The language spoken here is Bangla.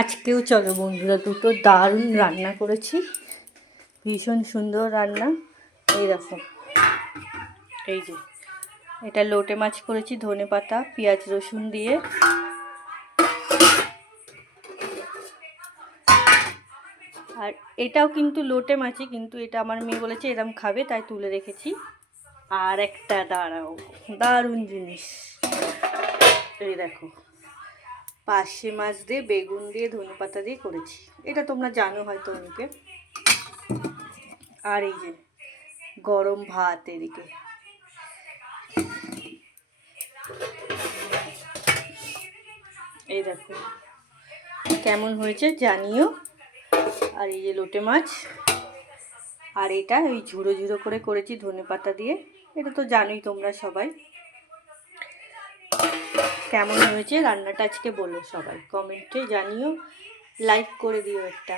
আজকেও চলো বন্ধুরা, দুটো দারুণ রান্না করেছি, ভীষণ সুন্দর রান্না। এই দেখো, এই যে এটা লোটে মাছ করেছি ধনে পাতা পেঁয়াজ রসুন দিয়ে। আর এটাও কিন্তু লোটে মাছই, কিন্তু এটা আমার মেয়ে বলেছে এরম খাবে তাই তুলে রেখেছি। আর একটা দাঁড়াও, দারুণ জিনিস, এই দেখো পার্শে মাছ দিয়ে বেগুন দিয়ে ধনে পাতা দিয়ে করেছি। এটা তোমরা জানো হয়তো অনেকে। আর এই যে গরম ভাত এদিকে, এই দেখো কেমন হয়েছে জানিও। আর এই যে লোটে মাছ, আর এটা ওই ঝুড়ো ঝুড়ো করে করেছি ধনে পাতা দিয়ে। এটা তো জানোই তোমরা সবাই। কেমন হয়েছে রান্নাটা আজকে বলো সবাই, কমেন্টে জানিও, লাইক করে দিও একটা।